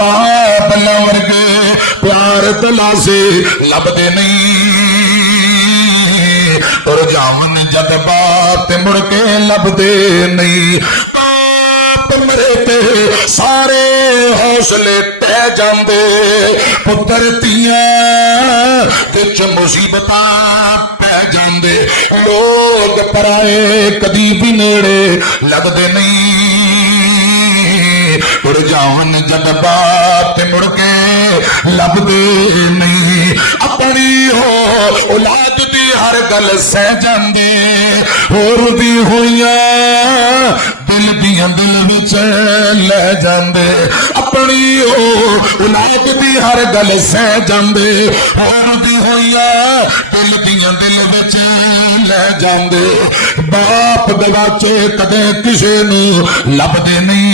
बाप ना वर्गे प्यार तलासे लभदे नहीं और जावन जद बाप मुड़ के लभदे नहीं बाप मरे ते सारे हौसले तै जांदे पुत्र तियां विच मुसीबतां पै जांदे लोग पराए कदी भी नेड़े लगदे नहीं उड़ जावन जद बात मुड़ के लभदे नहीं अपनी हो औलाद दी हर गल सह जांदे होर दी होइयां दिल दियां दिल विच लै जांदे अपनी हो औलाद दी हर गल सह जांदे होर दी होइयां दिल दियां दिल विच लै जांदे बाप दे वाचे कदे किसे नूं लभदे नहीं